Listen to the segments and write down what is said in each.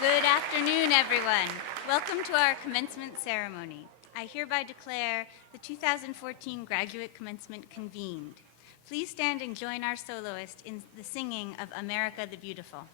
Good afternoon, everyone. Welcome to our commencement ceremony. I hereby declare the 2014 graduate commencement convened. Please stand and join our soloist in the singing of America the Beautiful.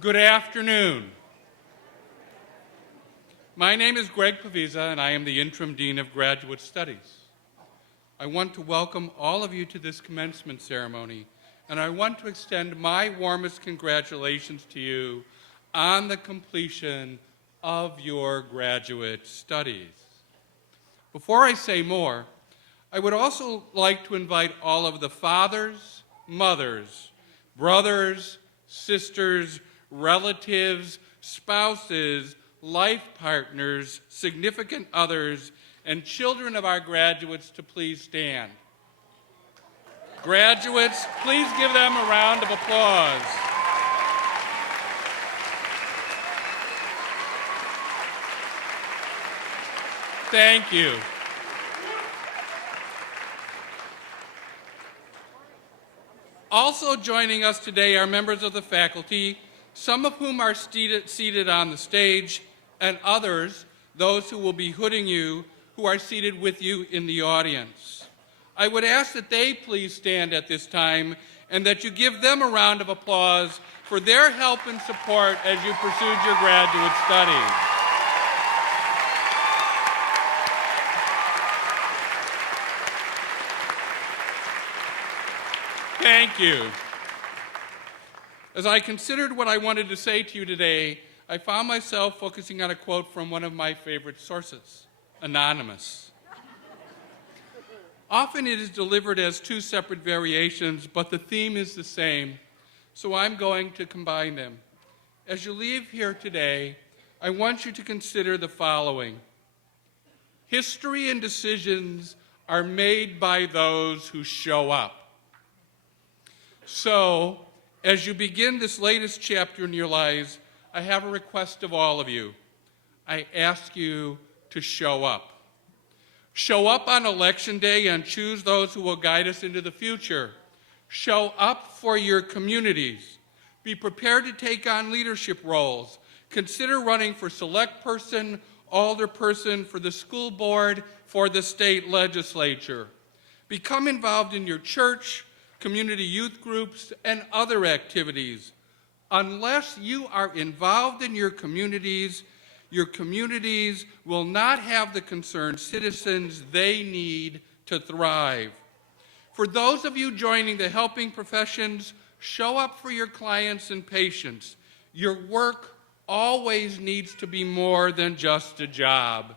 Good afternoon. My name is Greg Pavisa, and I am the Interim Dean of Graduate Studies. I want to welcome all of you to this commencement ceremony, and I want to extend my warmest congratulations to you on the completion of your graduate studies. Before I say more, I would also like to invite all of the fathers, mothers, brothers, sisters, relatives, spouses, life partners, significant others, and children of our graduates to please stand. Graduates, please give them a round of applause. Thank you. Also joining us today are members of the faculty, some of whom are seated on the stage, and others, those who will be hooding you, who are seated with you in the audience. I would ask that they please stand at this time and that you give them a round of applause for their help and support as you pursued your graduate studies. Thank you. As I considered what I wanted to say to you today, I found myself focusing on a quote from one of my favorite sources, Anonymous. Often it is delivered as two separate variations, but the theme is the same, so I'm going to combine them. As you leave here today, I want you to consider the following. History and decisions are made by those who show up. So, as you begin this latest chapter in your lives, I have a request of all of you. I ask you to show up. Show up on Election Day and choose those who will guide us into the future. Show up for your communities. Be prepared to take on leadership roles. Consider running for select person, alderperson, for the school board, for the state legislature. Become involved in your church, community youth groups, and other activities. Unless you are involved in your communities will not have the concerned citizens they need to thrive. For those of you joining the helping professions, show up for your clients and patients. Your work always needs to be more than just a job.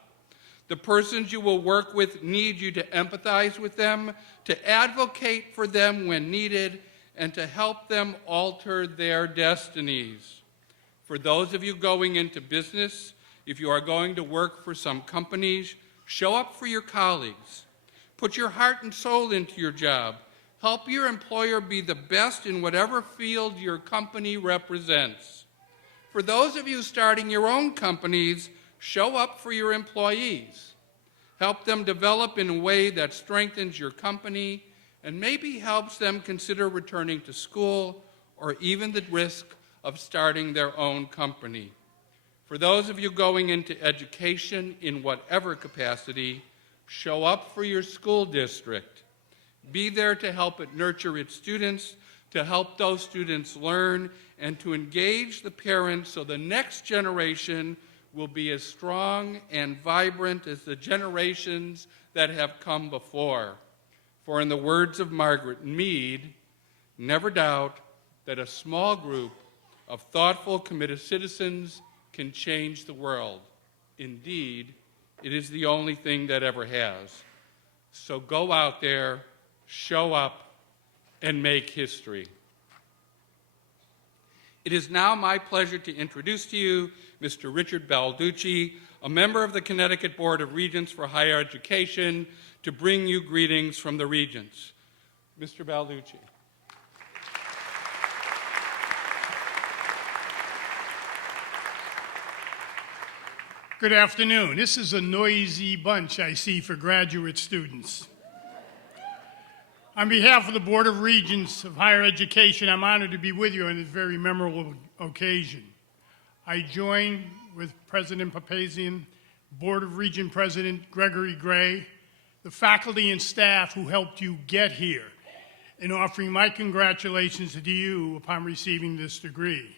The persons you will work with need you to empathize with them, to advocate for them when needed, and to help them alter their destinies. For those of you going into business, If you are going to work for some companies, show up for your colleagues. Put your heart and soul into your job. Help your employer be the best in whatever field your company represents. For those of you starting your own companies, show up for your employees. Help them develop in a way that strengthens your company and maybe helps them consider returning to school or even the risk of starting their own company. For those of you going into education in whatever capacity, show up for your school district. Be there to help it nurture its students, to help those students learn, and to engage the parents so the next generation will be as strong and vibrant as the generations that have come before. For in the words of Margaret Mead, never doubt that a small group of thoughtful, committed citizens can change the world. Indeed, it is the only thing that ever has. So go out there, show up, and make history. It is now my pleasure to introduce to you Mr. Richard Balducci, a member of the Connecticut Board of Regents for Higher Education, to bring you greetings from the Regents. Mr. Balducci. Good afternoon. This is a noisy bunch I see for graduate students. On behalf of the Board of Regents of Higher Education, I'm honored to be with you on this very memorable occasion. I join with President Papazian, Board of Regent President Gregory Gray, the faculty and staff who helped you get here, in offering my congratulations to you upon receiving this degree,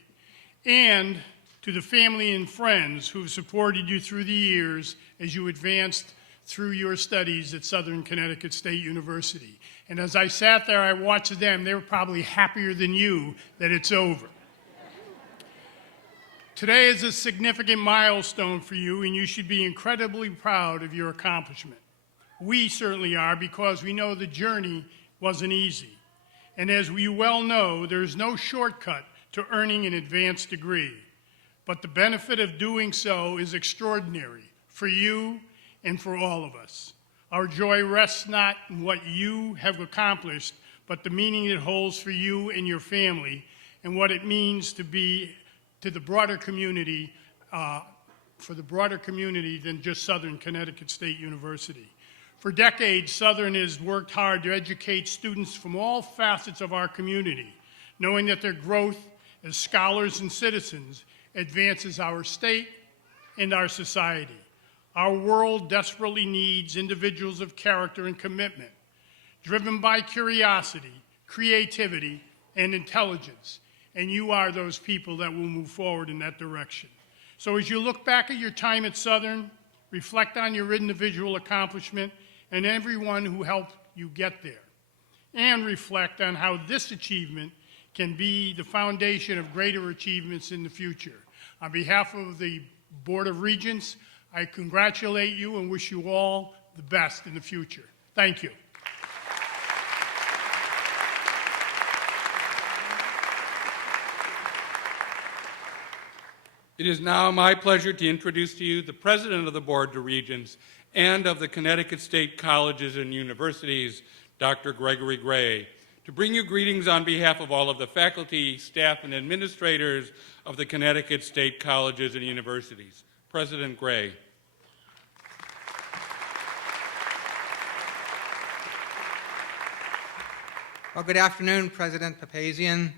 and to the family and friends who have supported you through the years as you advanced through your studies at Southern Connecticut State University. And as I sat there, I watched them. They were probably happier than you that it's over. Today is a significant milestone for you, and you should be incredibly proud of your accomplishment. We certainly are, because we know the journey wasn't easy. And as we well know, there's no shortcut to earning an advanced degree. But the benefit of doing so is extraordinary for you and for all of us. Our joy rests not in what you have accomplished, but the meaning it holds for you and your family, and what it means to be to the broader community, for the broader community than just Southern Connecticut State University. For decades, Southern has worked hard to educate students from all facets of our community, knowing that their growth as scholars and citizens advances our state and our society. Our world desperately needs individuals of character and commitment, driven by curiosity, creativity, and intelligence. And you are those people that will move forward in that direction. So as you look back at your time at Southern, reflect on your individual accomplishment and everyone who helped you get there. And reflect on how this achievement can be the foundation of greater achievements in the future. On behalf of the Board of Regents, I congratulate you and wish you all the best in the future. Thank you. It is now my pleasure to introduce to you the President of the Board of Regents and of the Connecticut State Colleges and Universities, Dr. Gregory Gray, to bring you greetings on behalf of all of the faculty, staff, and administrators of the Connecticut State Colleges and Universities. President Gray. Well, good afternoon, President Papazian,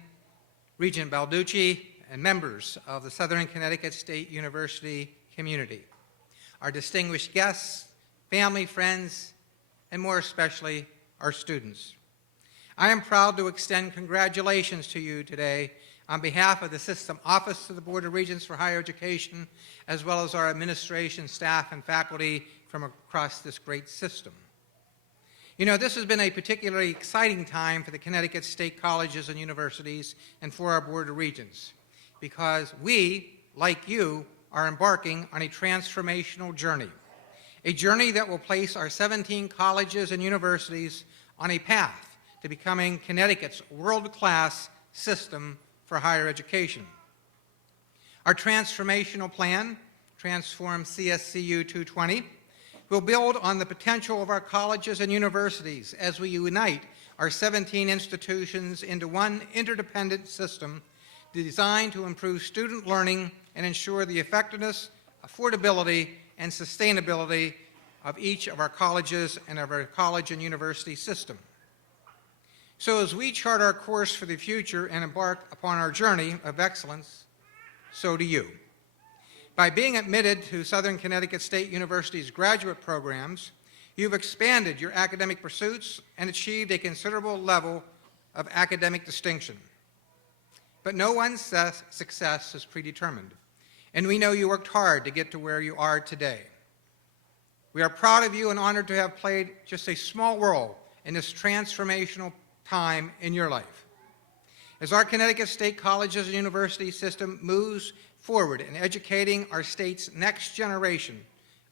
Regent Balducci, and members of the Southern Connecticut State University community, our distinguished guests, family, friends, and more especially, our students. I am proud to extend congratulations to you today on behalf of the System Office of the Board of Regents for Higher Education, as well as our administration, staff, and faculty from across this great system. You know, this has been a particularly exciting time for the Connecticut State Colleges and Universities and for our Board of Regents, because we, like you, are embarking on a transformational journey, a journey that will place our 17 colleges and universities on a path to becoming Connecticut's world-class system for higher education. Our transformational plan Transform CSCU 220, will build on the potential of our colleges and universities as we unite our 17 institutions into one interdependent system designed to improve student learning and ensure the effectiveness, affordability, and sustainability of each of our colleges and of our college and university system. So as we chart our course for the future and embark upon our journey of excellence, so do you. By being admitted to Southern Connecticut State University's graduate programs, you've expanded your academic pursuits and achieved a considerable level of academic distinction. But no one's success is predetermined, and we know you worked hard to get to where you are today. We are proud of you and honored to have played just a small role in this transformational time in your life. As our Connecticut State Colleges and University system moves forward in educating our state's next generation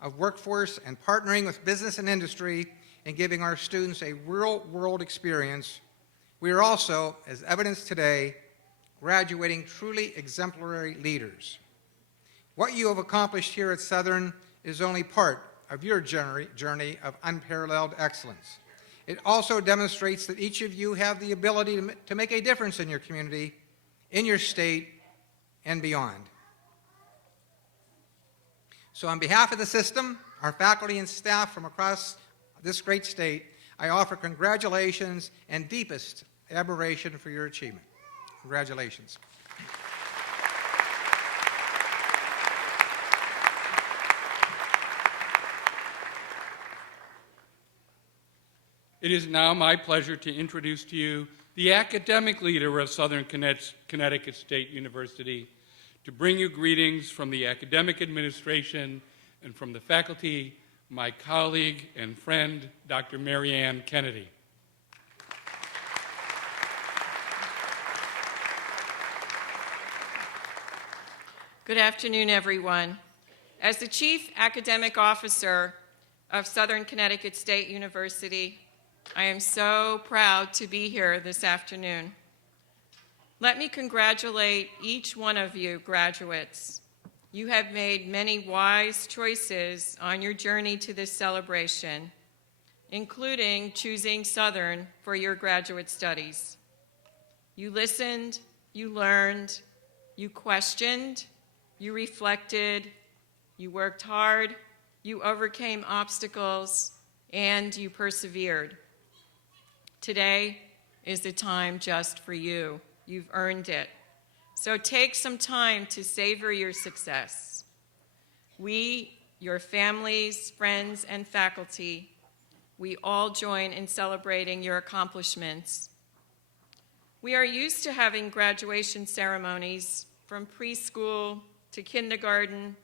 of workforce and partnering with business and industry and giving our students a real-world experience, we are also, as evidenced today, graduating truly exemplary leaders. What you have accomplished here at Southern is only part of your journey of unparalleled excellence. It also demonstrates that each of you have the ability to make a difference in your community, in your state, and beyond. So on behalf of the system, our faculty and staff from across this great state, I offer congratulations and deepest admiration for your achievement. Congratulations. It is now my pleasure to introduce to you the academic leader of Southern Connecticut State University, to bring you greetings from the academic administration and from the faculty, my colleague and friend, Dr. Mary Ann Kennedy. Good afternoon, everyone. As the Chief Academic Officer of Southern Connecticut State University, I am so proud to be here this afternoon. Let me congratulate each one of you graduates. You have made many wise choices on your journey to this celebration, including choosing Southern for your graduate studies. You listened, you learned, you questioned, you reflected, you worked hard, you overcame obstacles, and you persevered. Today is the time just for you. You've earned it. So take some time to savor your success. We, your families, friends, and faculty, we all join in celebrating your accomplishments. We are used to having graduation ceremonies from preschool to kindergarten,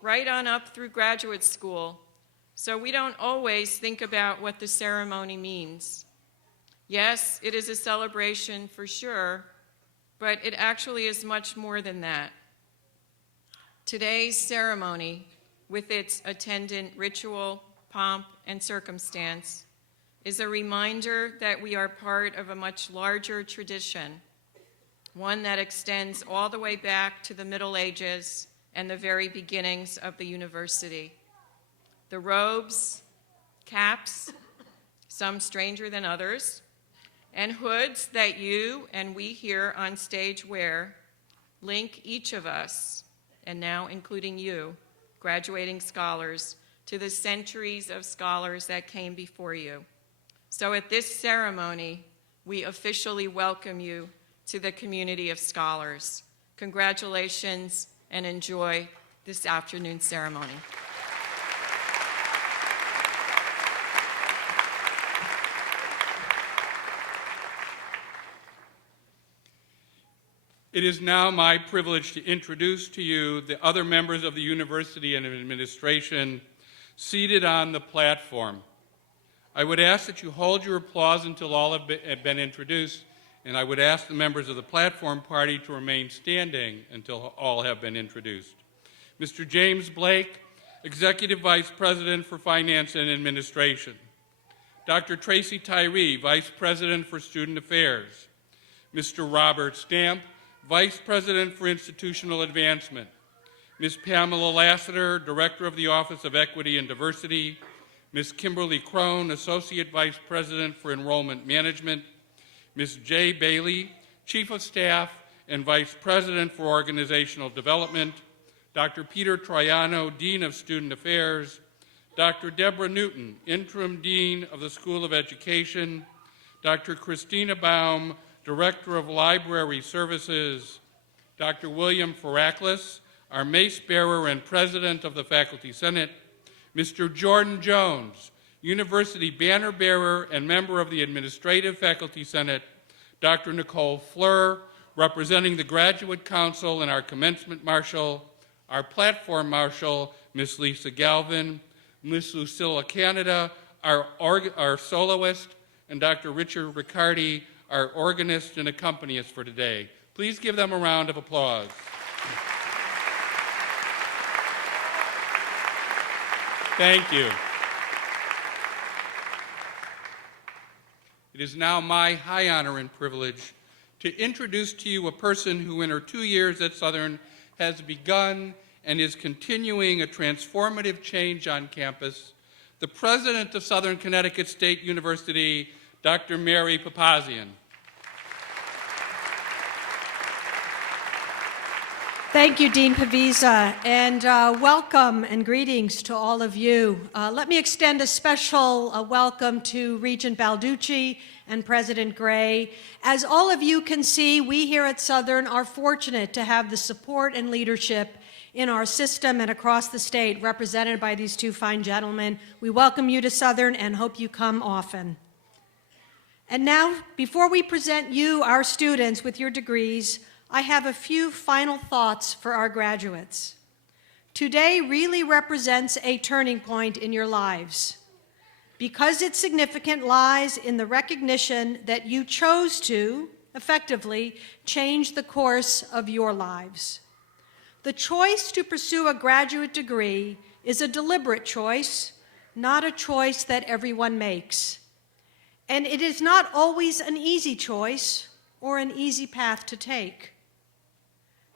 right on up through graduate school, so we don't always think about what the ceremony means. Yes, it is a celebration for sure, but it actually is much more than that. Today's ceremony, with its attendant ritual, pomp, and circumstance, is a reminder that we are part of a much larger tradition, one that extends all the way back to the Middle Ages and the very beginnings of the university. The robes, caps, some stranger than others, and hoods that you and we here on stage wear link each of us, and now including you, graduating scholars, to the centuries of scholars that came before you. So at this ceremony, we officially welcome you to the community of scholars. Congratulations and enjoy this afternoon's ceremony. It is now my privilege to introduce to you the other members of the university and administration seated on the platform. I would ask that you hold your applause until all have been introduced, and I would ask the members of the platform party to remain standing until all have been introduced. Mr. James Blake, Executive Vice President for Finance and Administration. Dr. Tracy Tyree, Vice President for Student Affairs. Mr. Robert Stamp, Vice President for Institutional Advancement. Ms. Pamela Lassiter, Director of the Office of Equity and Diversity, Ms. Kimberly Crone, Associate Vice President for Enrollment Management, Ms. Jay Bailey, Chief of Staff and Vice President for Organizational Development, Dr. Peter Troiano, Dean of Student Affairs, Dr. Deborah Newton, Interim Dean of the School of Education, Dr. Christina Baum, Director of Library Services, Dr. William Faraklis, our Mace Bearer and President of the Faculty Senate, Mr. Jordan Jones, University Banner Bearer and member of the Administrative Faculty Senate, Dr. Nicole Fleur, representing the Graduate Council and our Commencement Marshal, our Platform Marshal, Ms. Lisa Galvin, Ms. Lucilla Canada, our soloist, and Dr. Richard Riccardi, our organist and accompanist for today. Please give them a round of applause. Thank you. It is now my high honor and privilege to introduce to you a person who in her 2 years at Southern has begun and is continuing a transformative change on campus, the president of Southern Connecticut State University, Dr. Mary Papazian. Thank you, Dean Pavisa, and welcome and greetings to all of you. Let me extend a special welcome to Regent Balducci and President Gray. As all of you can see, we here at Southern are fortunate to have the support and leadership in our system and across the state represented by these two fine gentlemen. We welcome you to Southern and hope you come often. And now, before we present you, our students, with your degrees, I have a few final thoughts for our graduates. Today really represents a turning point in your lives, because its significance lies in the recognition that you chose to, effectively, change the course of your lives. The choice to pursue a graduate degree is a deliberate choice, not a choice that everyone makes. And it is not always an easy choice or an easy path to take.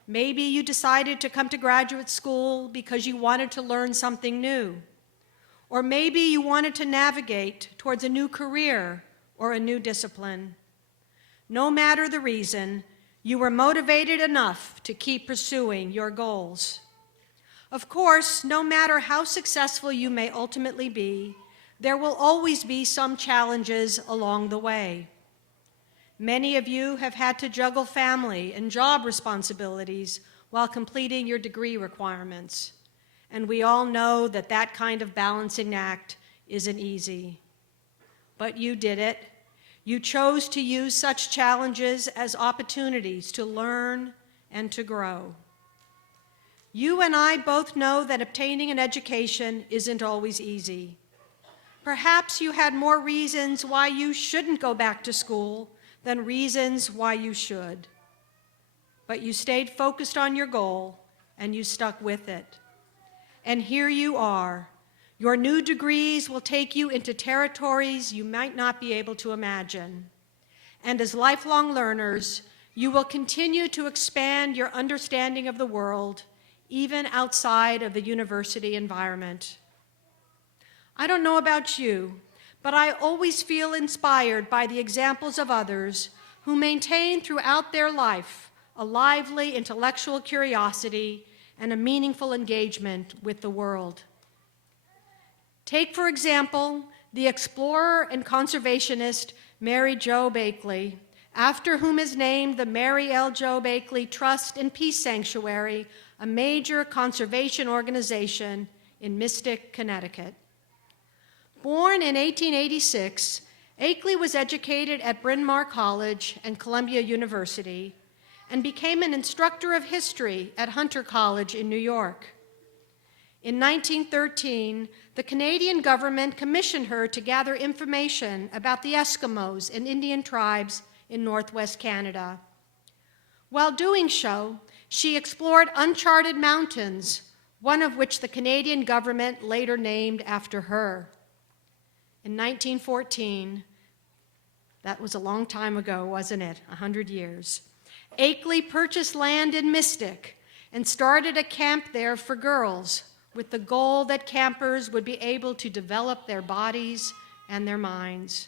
Maybe you decided to come to graduate school because you wanted to learn something new. Or maybe you wanted to navigate towards a new career or a new discipline. No matter the reason, you were motivated enough to keep pursuing your goals. Of course, no matter how successful you may ultimately be, there will always be some challenges along the way. Many of you have had to juggle family and job responsibilities while completing your degree requirements. And we all know that that kind of balancing act isn't easy. But you did it. You chose to use such challenges as opportunities to learn and to grow. You and I both know that obtaining an education isn't always easy. Perhaps you had more reasons why you shouldn't go back to school than reasons why you should. But you stayed focused on your goal and you stuck with it. And here you are. Your new degrees will take you into territories you might not be able to imagine. And as lifelong learners, you will continue to expand your understanding of the world, even outside of the university environment. I don't know about you, but I always feel inspired by the examples of others who maintain throughout their life a lively intellectual curiosity and a meaningful engagement with the world. Take, for example, the explorer and conservationist Mary Jo Bakley, after whom is named the Mary L. Jo Bakley Trust and Peace Sanctuary, a major conservation organization in Mystic, Connecticut. Born in 1886, Akeley was educated at Bryn Mawr College and Columbia University and became an instructor of history at Hunter College in New York. In 1913, the Canadian government commissioned her to gather information about the Eskimos and Indian tribes in northwest Canada. While doing so, she explored uncharted mountains, one of which the Canadian government later named after her. In 1914, that was a long time ago, wasn't it? 100 years. Akeley purchased land in Mystic and started a camp there for girls with the goal that campers would be able to develop their bodies and their minds.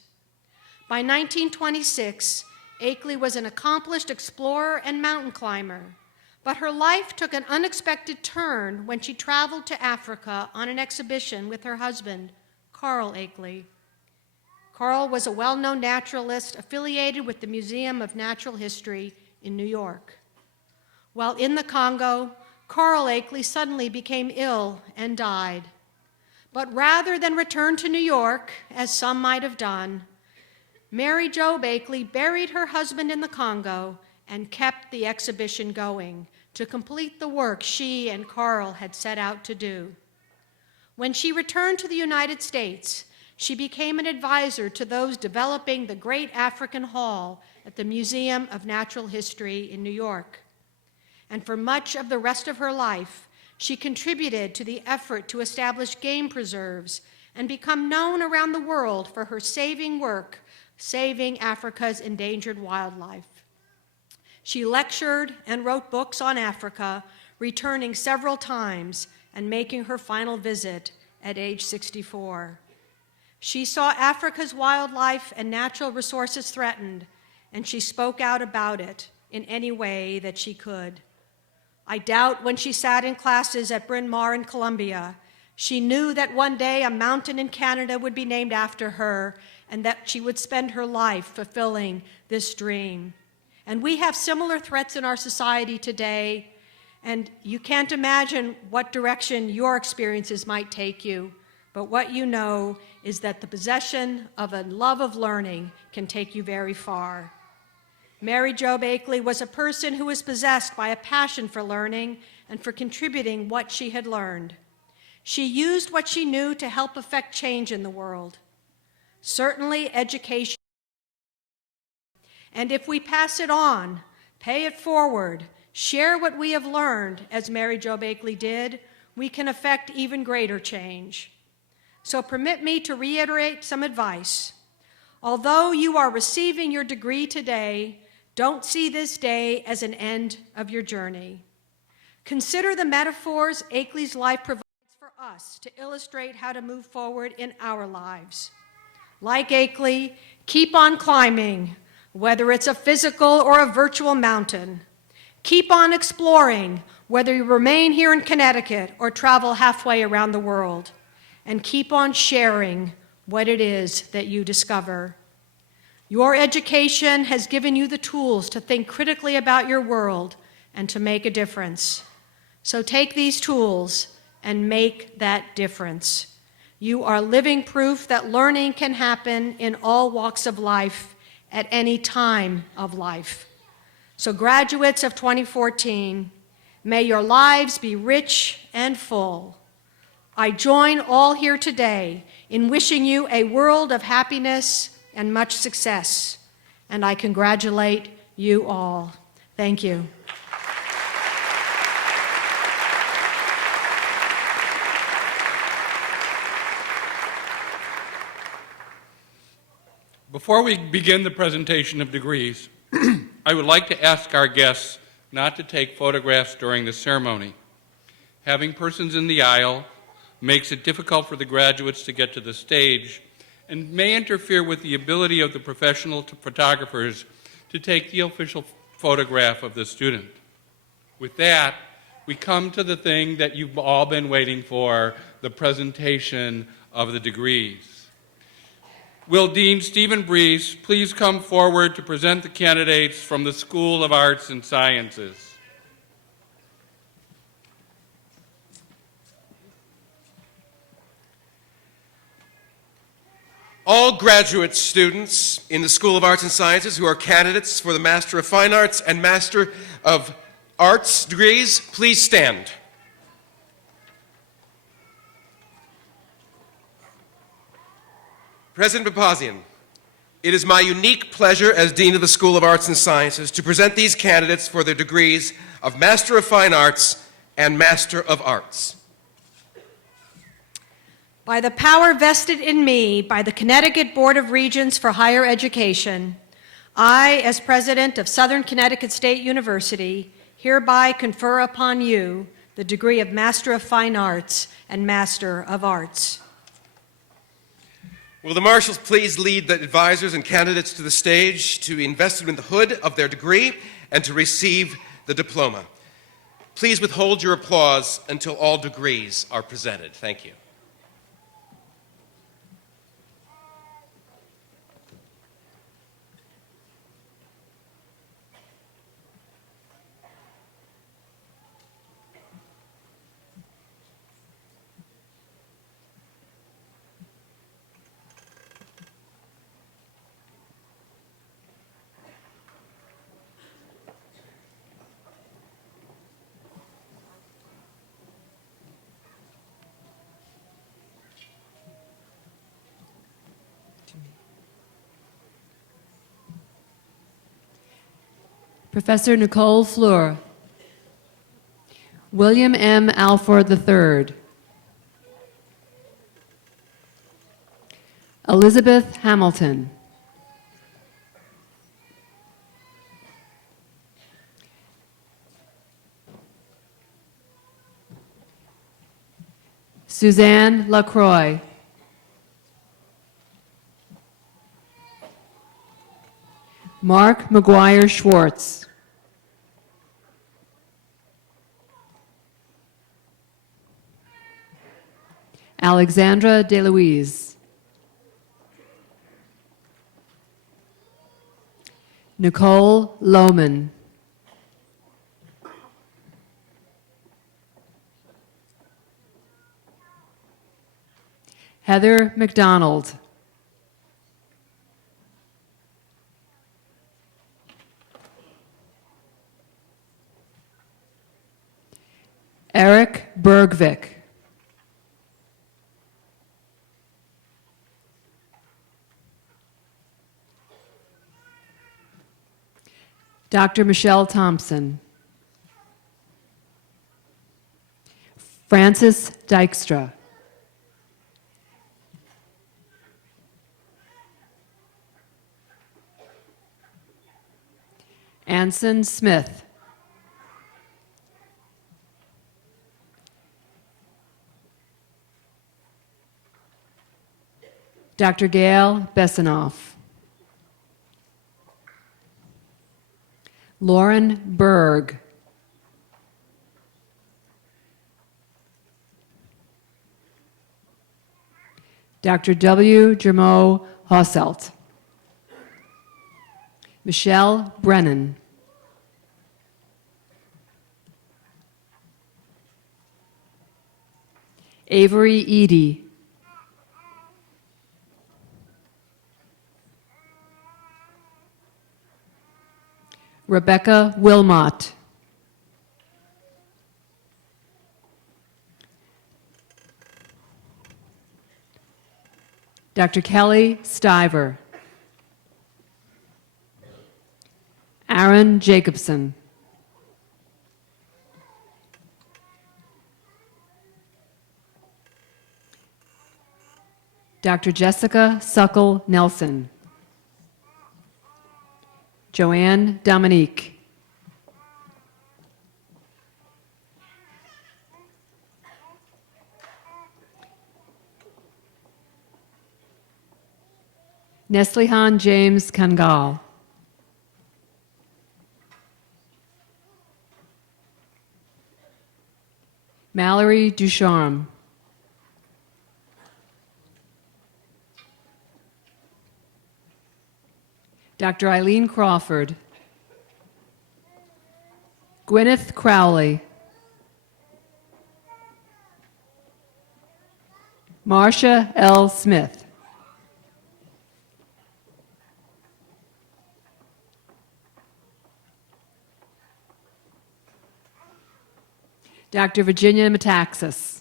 By 1926, Akeley was an accomplished explorer and mountain climber, but her life took an unexpected turn when she traveled to Africa on an exhibition with her husband, Carl Akeley. Carl was a well-known naturalist affiliated with the Museum of Natural History in New York. While in the Congo, Carl Akeley suddenly became ill and died. But rather than return to New York, as some might have done, Mary Jo Akeley buried her husband in the Congo and kept the exhibition going to complete the work she and Carl had set out to do. When she returned to the United States, she became an advisor to those developing the Great African Hall at the Museum of Natural History in New York. And for much of the rest of her life, she contributed to the effort to establish game preserves and become known around the world for her saving work, saving Africa's endangered wildlife. She lectured and wrote books on Africa, returning several times and making her final visit at age 64. She saw Africa's wildlife and natural resources threatened, and she spoke out about it in any way that she could. I doubt when she sat in classes at Bryn Mawr in Columbia, she knew that one day a mountain in Canada would be named after her and that she would spend her life fulfilling this dream. And we have similar threats in our society today, and you can't imagine what direction your experiences might take you, but what you know is that the possession of a love of learning can take you very far. Mary Jo Akeley was a person who was possessed by a passion for learning and for contributing what she had learned. She used what she knew to help affect change in the world. Certainly, education. And if we pass it on, pay it forward, share what we have learned, as Mary Jo Akeley did, we can affect even greater change. So permit me to reiterate some advice. Although you are receiving your degree today, don't see this day as an end of your journey. Consider the metaphors Akeley's life provides for us to illustrate how to move forward in our lives. Like Akeley, keep on climbing, whether it's a physical or a virtual mountain. Keep on exploring, whether you remain here in Connecticut or travel halfway around the world. And keep on sharing what it is that you discover. Your education has given you the tools to think critically about your world and to make a difference. So take these tools and make that difference. You are living proof that learning can happen in all walks of life at any time of life. So graduates of 2014, may your lives be rich and full. I join all here today in wishing you a world of happiness and much success, and I congratulate you all. Thank you. Before we begin the presentation of degrees, I would like to ask our guests not to take photographs during the ceremony. Having persons in the aisle makes it difficult for the graduates to get to the stage and may interfere with the ability of the professional photographers to take the official photograph of the student. With that, we come to the thing that you've all been waiting for, the presentation of the degrees. Will Dean Stephen Brees please come forward to present the candidates from the School of Arts and Sciences? All graduate students in the School of Arts and Sciences who are candidates for the Master of Fine Arts and Master of Arts degrees, please stand. President Papazian, it is my unique pleasure as Dean of the School of Arts and Sciences to present these candidates for their degrees of Master of Fine Arts and Master of Arts. By the power vested in me by the Connecticut Board of Regents for Higher Education, I, as President of Southern Connecticut State University, hereby confer upon you the degree of Master of Fine Arts and Master of Arts. Will the marshals please lead the advisors and candidates to the stage to be invested in the hood of their degree and to receive the diploma. Please withhold your applause until all degrees are presented. Thank you. Professor Nicole Fleur, William M. Alford III, Elizabeth Hamilton, Suzanne Lacroix, Mark McGuire Schwartz, Alexandra DeLuise, Nicole Lohman, Heather McDonald, Eric Bergvik, Dr. Michelle Thompson, Francis Dykstra, Anson Smith, Dr. Gail Bessanoff, Lauren Berg, Dr. W. Jermo Hosselt, Michelle Brennan, Avery Eady, Rebecca Wilmot, Dr. Kelly Stiver, Aaron Jacobson, Dr. Jessica Suckle Nelson, Joanne Dominique, Neslihan James Kangal, Mallory Ducharme, Dr. Eileen Crawford, Gwyneth Crowley, Marcia L. Smith, Dr. Virginia Metaxas,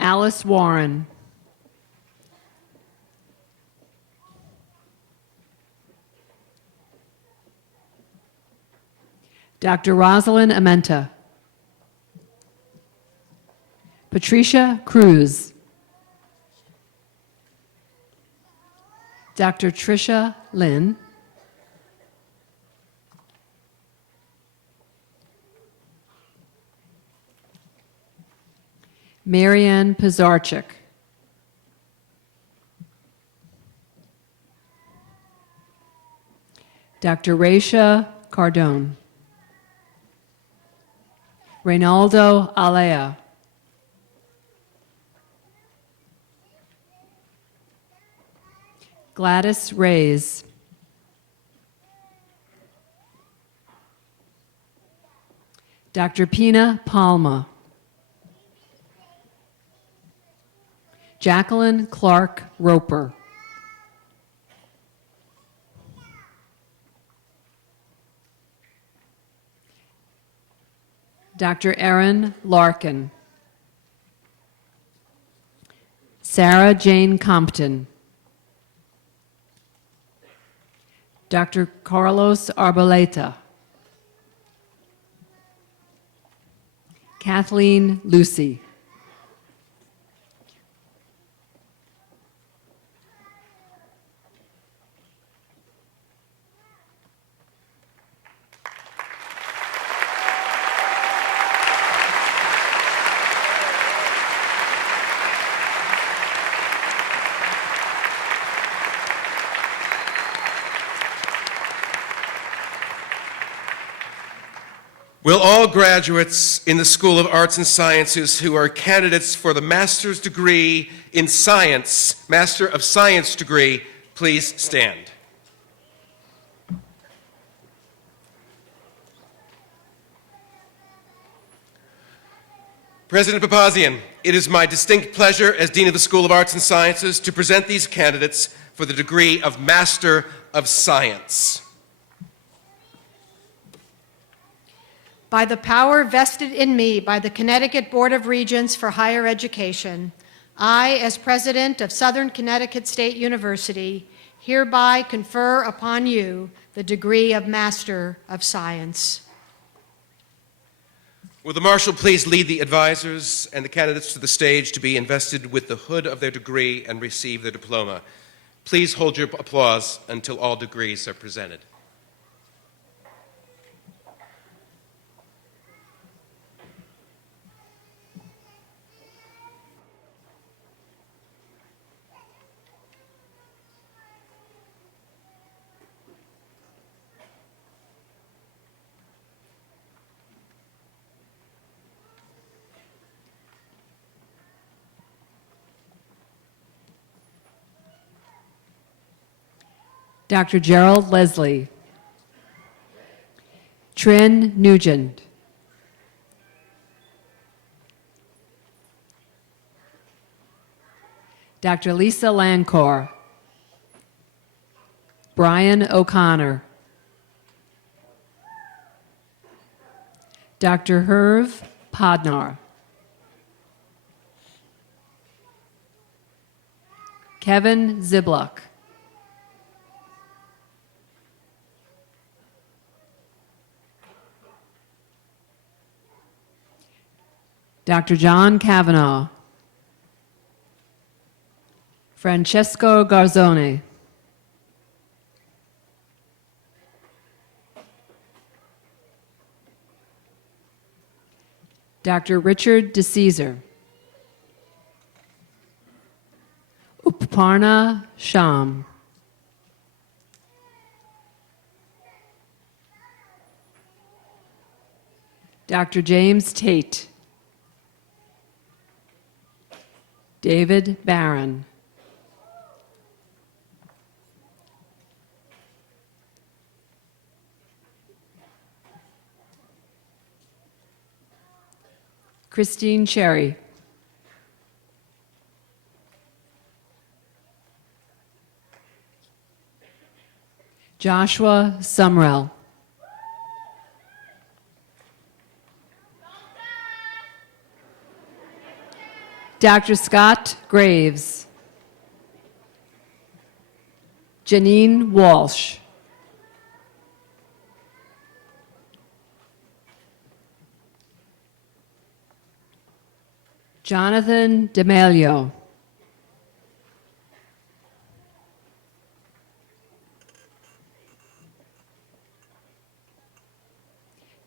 Alice Warren, Dr. Rosalind Amenta, Patricia Cruz, Dr. Tricia Lynn, Marianne Pizarchik. Dr. Raisha Cardone. Reynaldo Alea. Gladys Reyes. Dr. Pina Palma. Jacqueline Clark Roper. Dr. Erin Larkin. Sarah Jane Compton. Dr. Carlos Arboleta. Kathleen Lucy. Will all graduates in the School of Arts and Sciences who are candidates for the master's degree in science, Master of Science degree, please stand. President Papazian, it is my distinct pleasure as Dean of the School of Arts and Sciences to present these candidates for the degree of Master of Science. By the power vested in me by the Connecticut Board of Regents for Higher Education, I, as President of Southern Connecticut State University, hereby confer upon you the degree of Master of Science. Will the Marshal please lead the advisors and the candidates to the stage to be invested with the hood of their degree and receive their diploma. Please hold your applause until all degrees are presented. Dr. Gerald Leslie. Trin Nugent. Dr. Lisa Lancor. Brian O'Connor. Dr. Herve Podnar. Kevin Zibluck. Dr. John Kavanaugh. Francesco Garzone. Dr. Richard DeCesar. Uparna Sham. Dr. James Tate. David Barron. Christine Cherry. Joshua Sumrell. Dr. Scott Graves. Janine Walsh. Jonathan D'Amelio.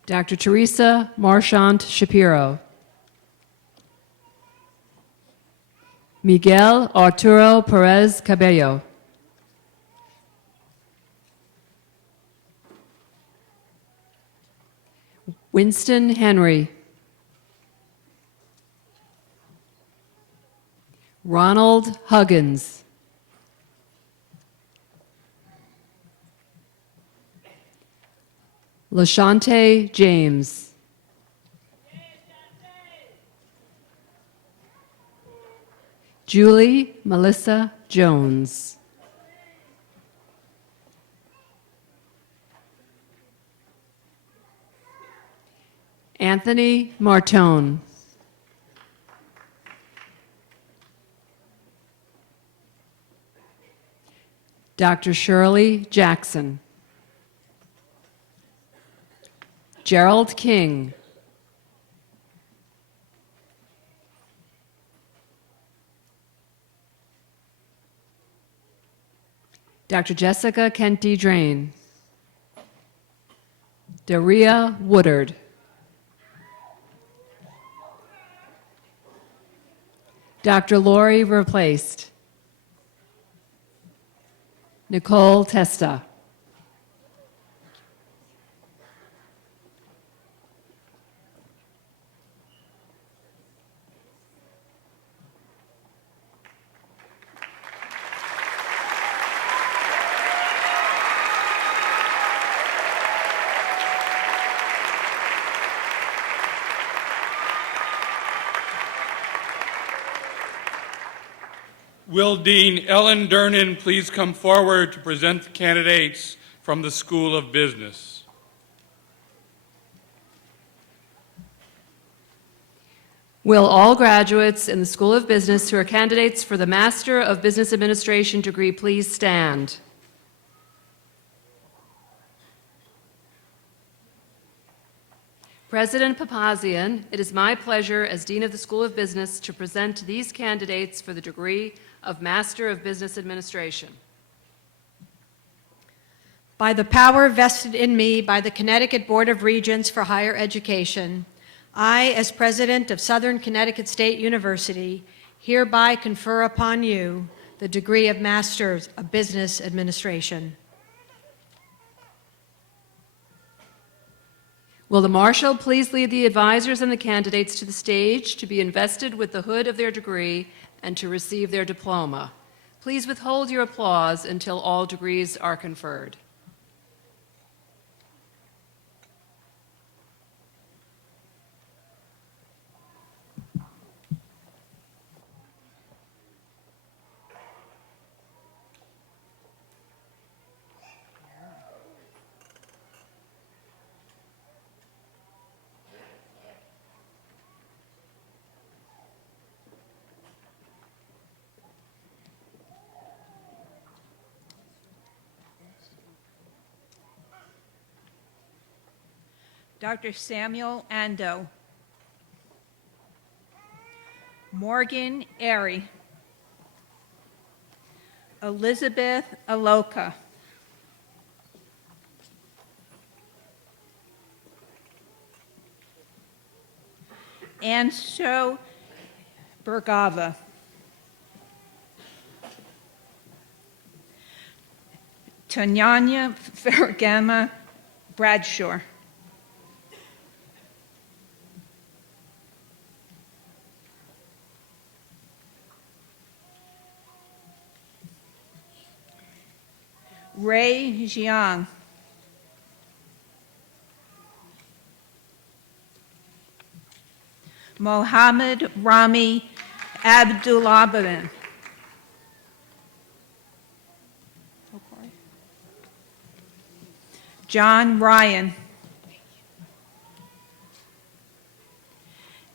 Dr. Teresa Marchant Shapiro. Miguel Arturo Perez Cabello. Winston Henry. Ronald Huggins. LaShante James. Julie Melissa Jones. Anthony Martone. Dr. Shirley Jackson. Gerald King. Dr. Jessica Kenty Drain. Daria Woodard. Dr. Lori Replaced. Nicole Testa. Will Dean Ellen Durnan please come forward to present the candidates from the School of Business? Will all graduates in the School of Business who are candidates for the Master of Business Administration degree please stand? President Papazian, it is my pleasure as Dean of the School of Business to present these candidates for the degree of Master of Business Administration. By the power vested in me by the Connecticut Board of Regents for Higher Education, I, as President of Southern Connecticut State University, hereby confer upon you the degree of Master of Business Administration. Will the Marshal please lead the advisors and the candidates to the stage to be invested with the hood of their degree and to receive their diploma. Please withhold your applause until all degrees are conferred. Dr. Samuel Ando. Morgan Airy. Elizabeth Aloka. Anso Bergava. Tanyanya Ferragama Bradshaw. Ray Jiang. Mohammed Rami Abdullabadan. John Ryan.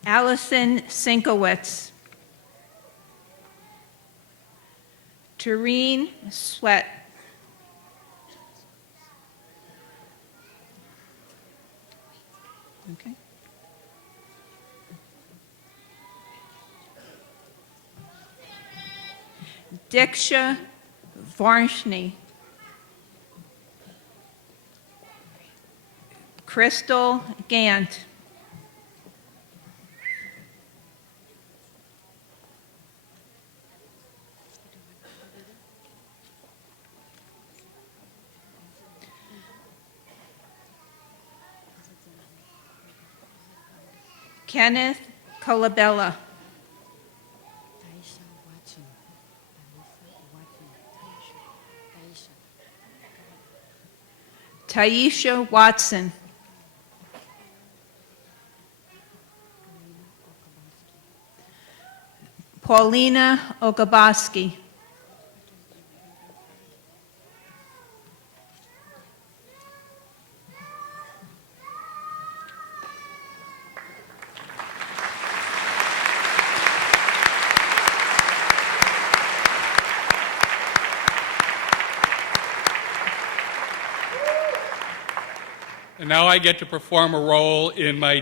Allison Sinkowitz. Tareen Sweat. Okay. Diksha Varshni. Crystal Gant. Kenneth Colabella. Taisha Watson. Paulina Okabaski. And now I get to perform a role in my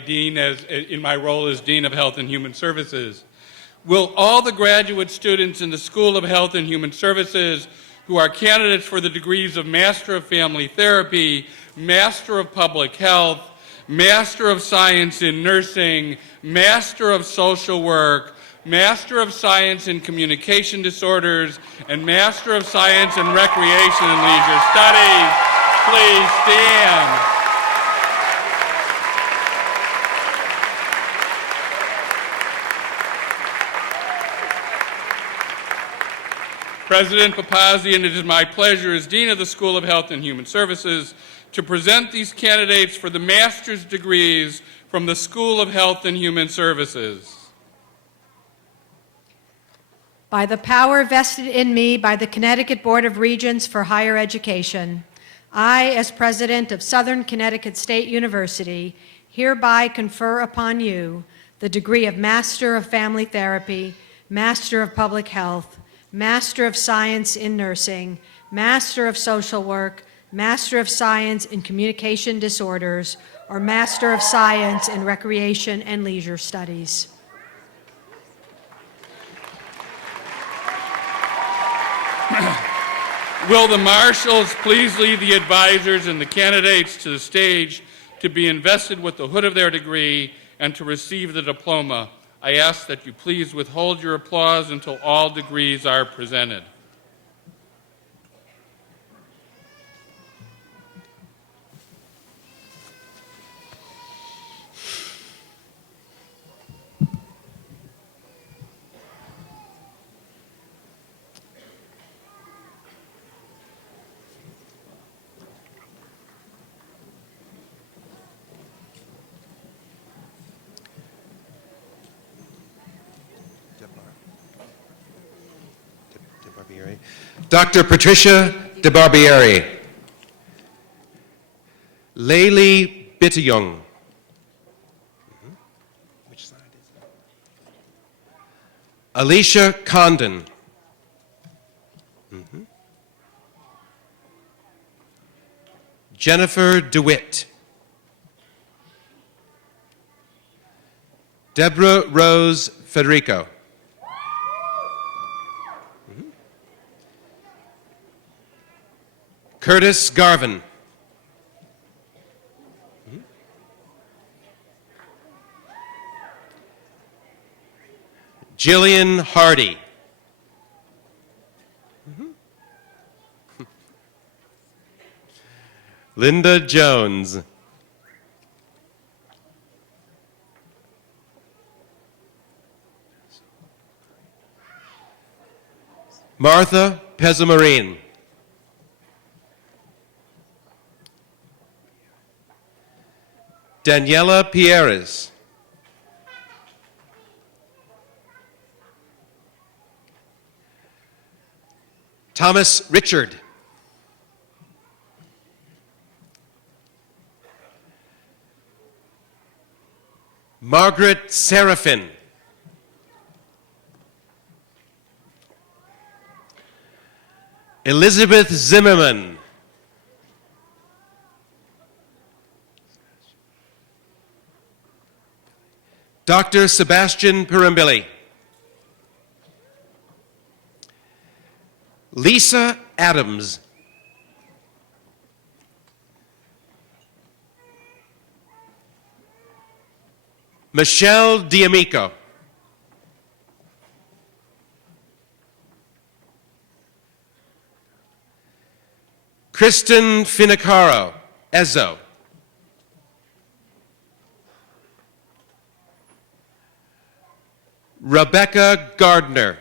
role as Dean of Health and Human Services. Will all the graduate students in the School of Health and Human Services who are candidates for the degrees of Master of Family Therapy, Master of Public Health, Master of Science in Nursing, Master of Social Work, Master of Science in Communication Disorders, and Master of Science in Recreation and Leisure Studies, please stand. President Papazian, it is my pleasure as Dean of the School of Health and Human Services to present these candidates for the master's degrees from the School of Health and Human Services. By the power vested in me by the Connecticut Board of Regents for Higher Education, I, as President of Southern Connecticut State University, hereby confer upon you the degree of Master of Family Therapy, Master of Public Health, Master of Science in Nursing, Master of Social Work, Master of Science in Communication Disorders, or Master of Science in Recreation and Leisure Studies. Will the marshals please lead the advisors and the candidates to the stage to be invested with the hood of their degree and to receive the diploma? I ask that you please withhold your applause until all degrees are presented. Dr. Patricia DeBarbieri. Layli Bittayung. Which side is it? Alicia Condon. Jennifer DeWitt. Deborah Rose Federico. Curtis Garvin. Jillian Hardy. Linda Jones. Martha Pezzamarin. Daniela Pierres. Thomas Richard. Margaret Seraphin. Elizabeth Zimmerman. Dr. Sebastian Pirambilli. Lisa Adams. Michelle D'Amico. Kristen Finacaro, Ezzo. Rebecca Gardner.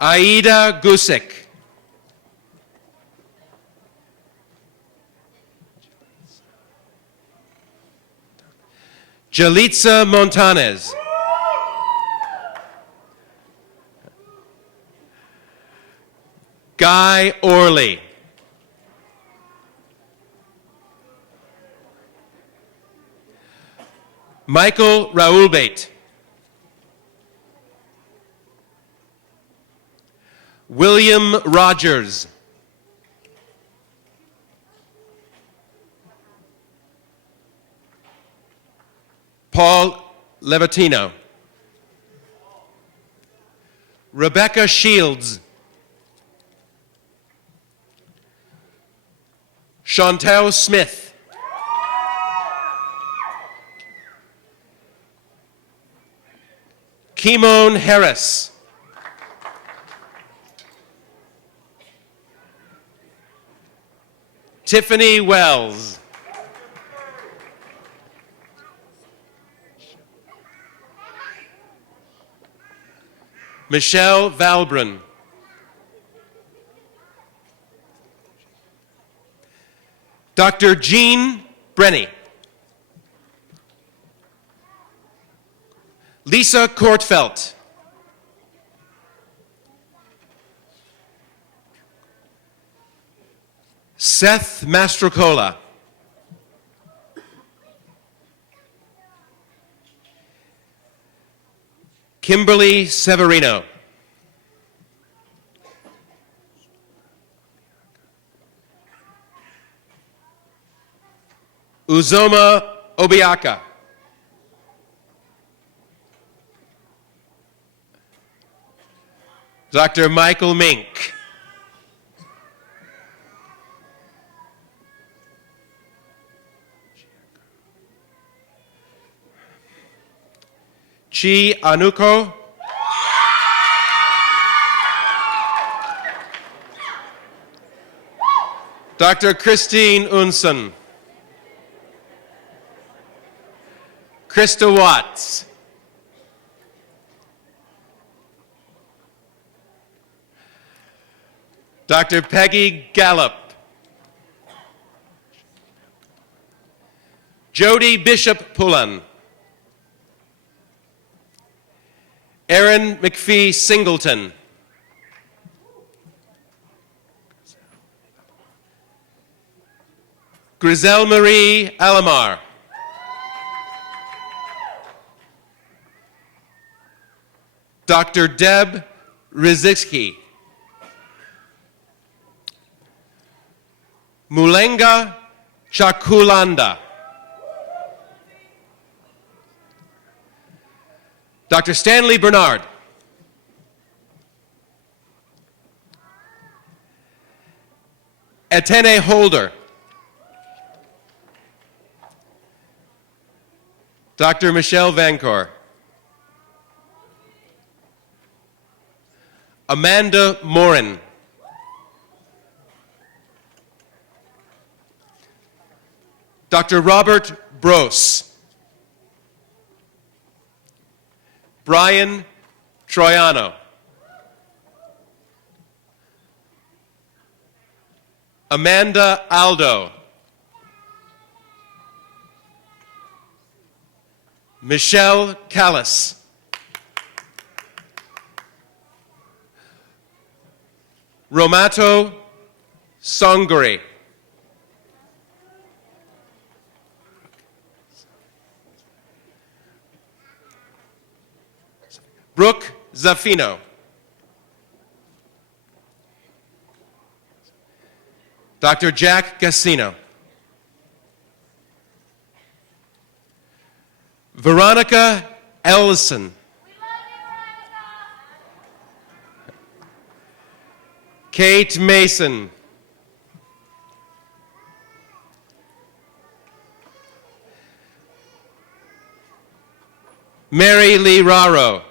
Aida Gusick. Jalitza Montanez. Guy Orley. Michael Raoulbait. William Rogers. Paul Levatino. Rebecca Shields. Chantel Smith. Kimon Harris. Tiffany Wells. Michelle Valbrun. Dr. Jean Brenny. Lisa Kortfelt. Seth Mastrocola. Kimberly Severino. Uzoma Obiaka. Dr. Michael Mink. Chi Anuko. Dr. Christine Unson. Krista Watts. Dr. Peggy Gallup. Jody Bishop Pullen. Erin McPhee Singleton. Griselle Marie Alamar. Dr. Deb Rizicki. Mulenga Chakulanda. Dr. Stanley Bernard. Etene Holder. Dr. Michelle Vancor. Amanda Morin. Dr. Robert Brose. Brian Troiano. Amanda Aldo. Michelle Callis. Romato Songori. Brooke Zaffino. Dr. Jack Gassino. Veronica Ellison. Kate Mason. Mary Lee Raro.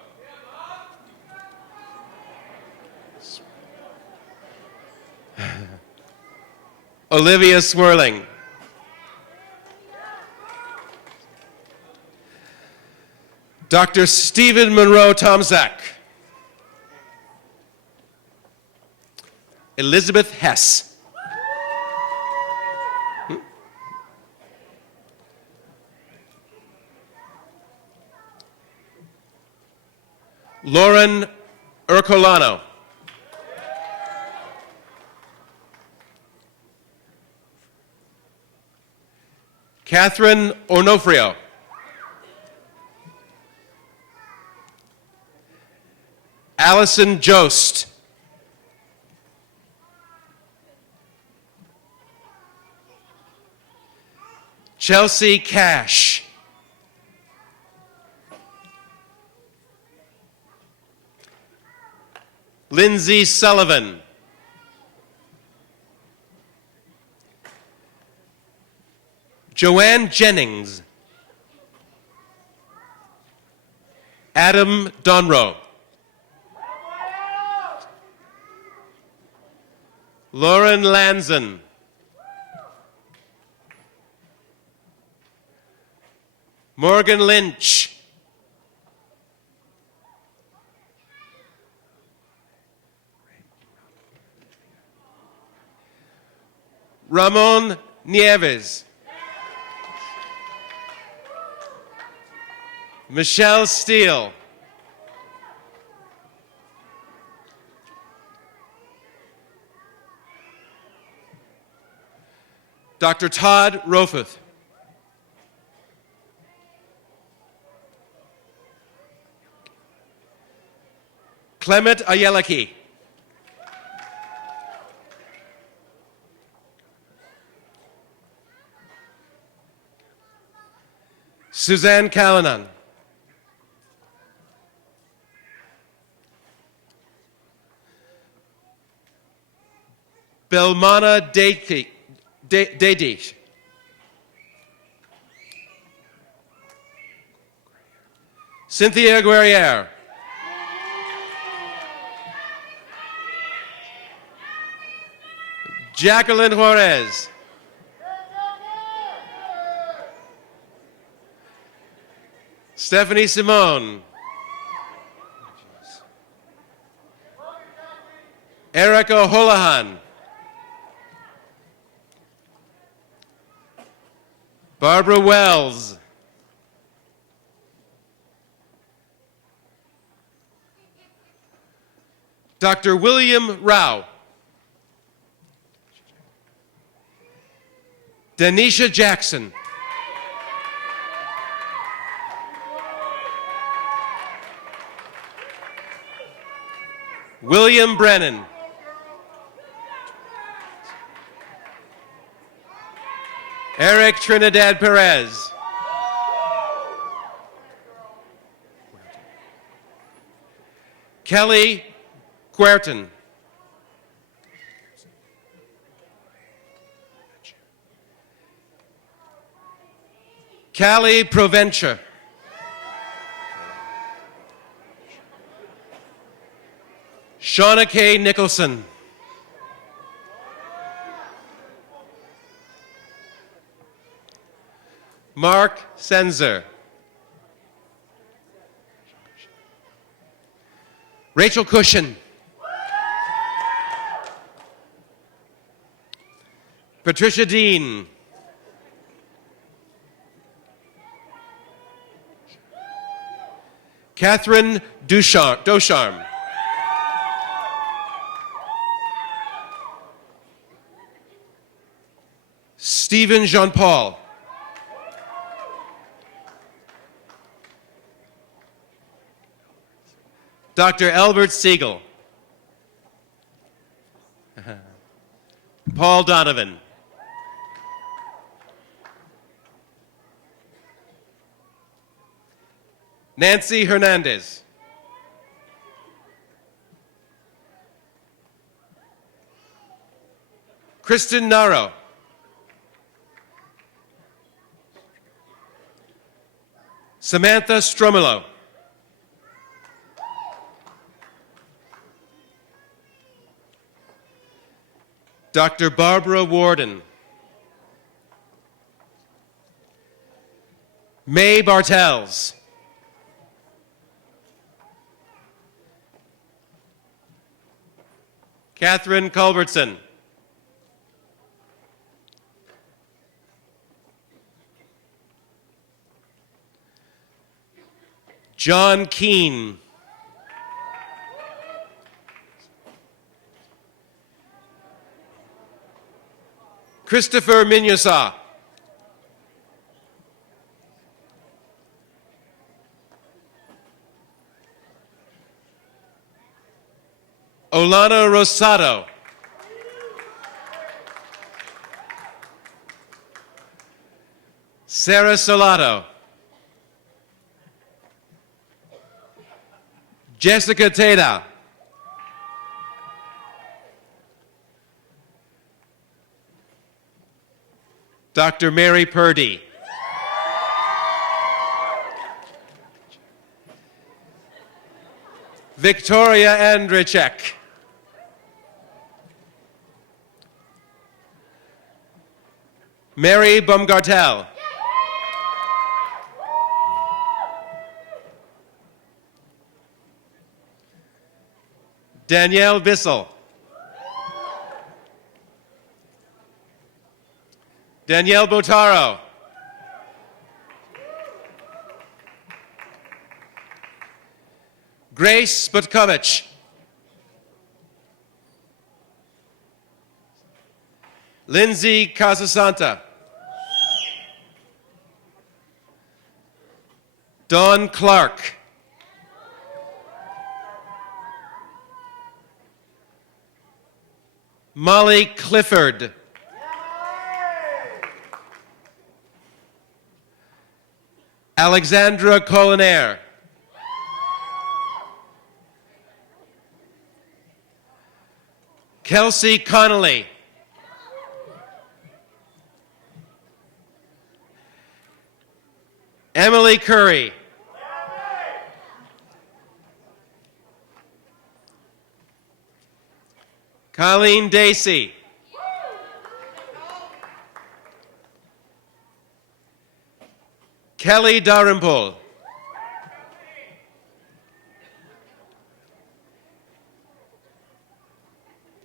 Olivia Swirling. Dr. Stephen Monroe Tomzak. Elizabeth Hess. Lauren Ercolano. Catherine Onofrio. Allison Jost. Chelsea Cash. Lindsay Sullivan. Joanne Jennings. Adam Donroe. Lauren Lanzen. Morgan Lynch. Ramon Nieves. Michelle Steele. Dr. Todd Rofuth. Clement Ayelaki. Suzanne Callanan. Belmana Dadish. Cynthia Guerriere. Jacqueline Juarez. Stephanie Simone. Erica Holahan. Barbara Wells. Dr. William Rao. Denisha Jackson. William Brennan. Eric Trinidad Perez. Kelly Querton. Callie Provencher. Shauna K. Nicholson. Mark Senzer. Rachel Cushion. Patricia Dean. Catherine Ducharme. Stephen Jean-Paul. Dr. Albert Siegel. Paul Donovan. Nancy Hernandez. Kristen Naro. Samantha Stromelo. Dr. Barbara Warden. May Bartels. Catherine Culbertson. John Keene. Christopher Minyosa. Olana Rosado. Sarah Solato. Jessica Teda. Dr. Mary Purdy. Victoria Andrzejczyk. Mary Baumgartel. Danielle Bissell. Danielle Botaro. Grace Butkovich. Lindsay Casasanta. Dawn Clark. Molly Clifford. Alexandra Colinaire. Kelsey Connolly. Emily Curry. Colleen Dacey. Kelly Dalrymple.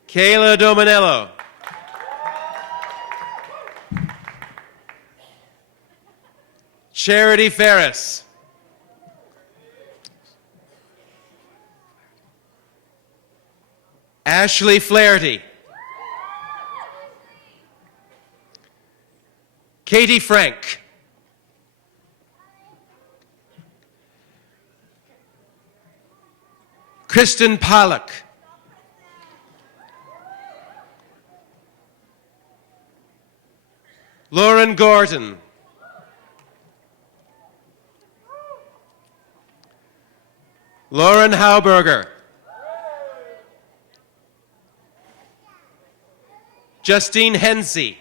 Kayla Dominello. Charity Ferris. Ashley Flaherty. Katie Frank. Kristen Pollock. Lauren Gordon. Lauren Hauberger. Justine Hensey.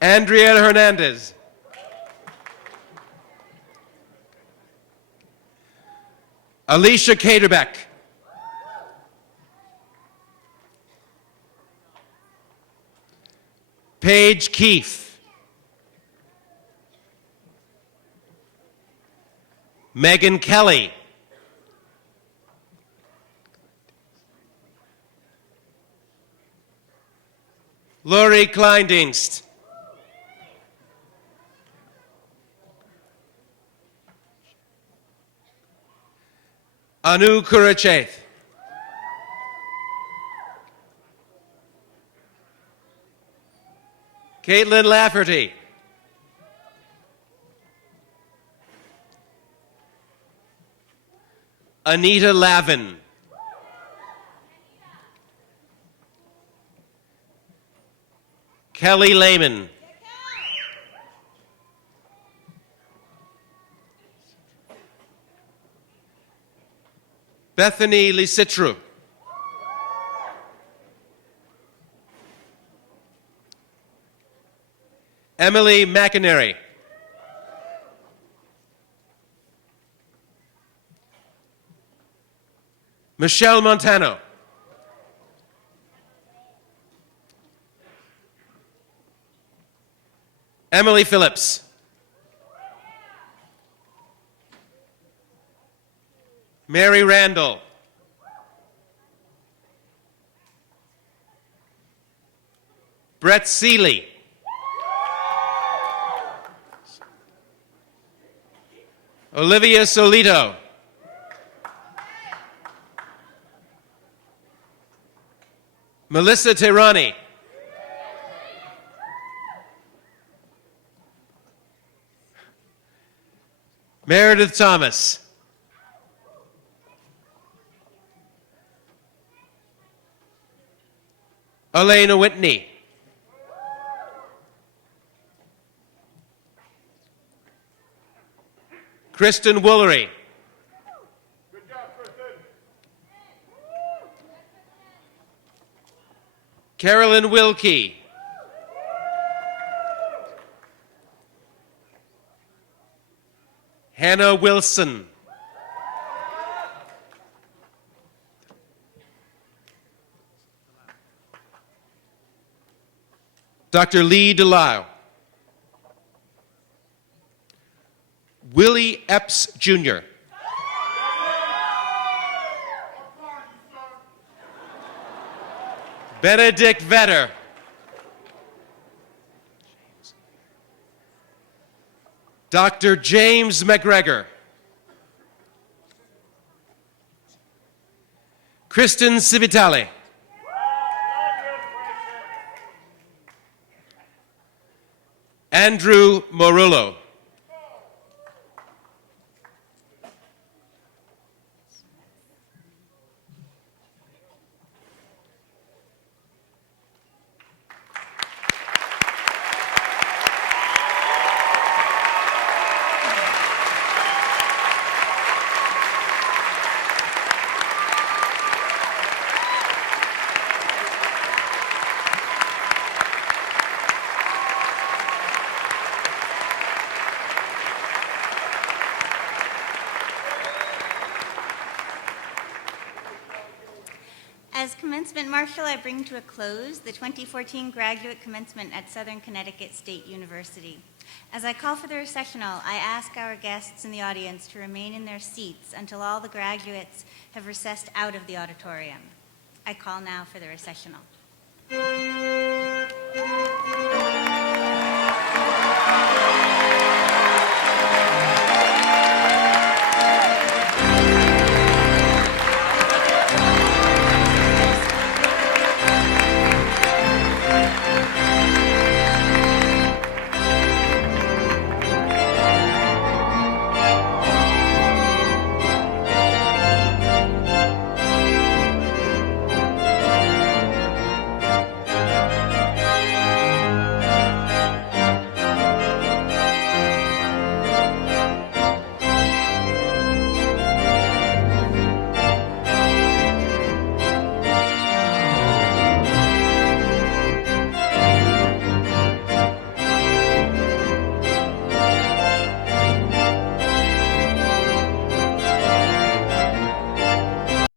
Andrea Hernandez. Alicia Caterbeck. Paige Keefe. Megan Kelly. Lori Kleindienst. Anu Kuracheth. Caitlin Lafferty. Anita Lavin. Kelly Lehman. Bethany Lisitru. Emily McInerney. Michelle Montano. Emily Phillips. Mary Randall. Brett Seeley. Olivia Solito. Melissa Tehrani. Meredith Thomas. Elena Whitney. Kristen Woolery. Good job, Kristen. Carolyn Wilkie. Hannah Wilson. Dr. Lee Delisle. Willie Epps, Jr. Benedict Vetter. Dr. James McGregor. Kristen Civitali. Andrew Morullo. As Commencement Marshal, I bring to a close the 2014 Graduate Commencement at Southern Connecticut State University. As I call for the recessional, I ask our guests in the audience to remain in their seats until all the graduates have recessed out of the auditorium. I call now for the recessional.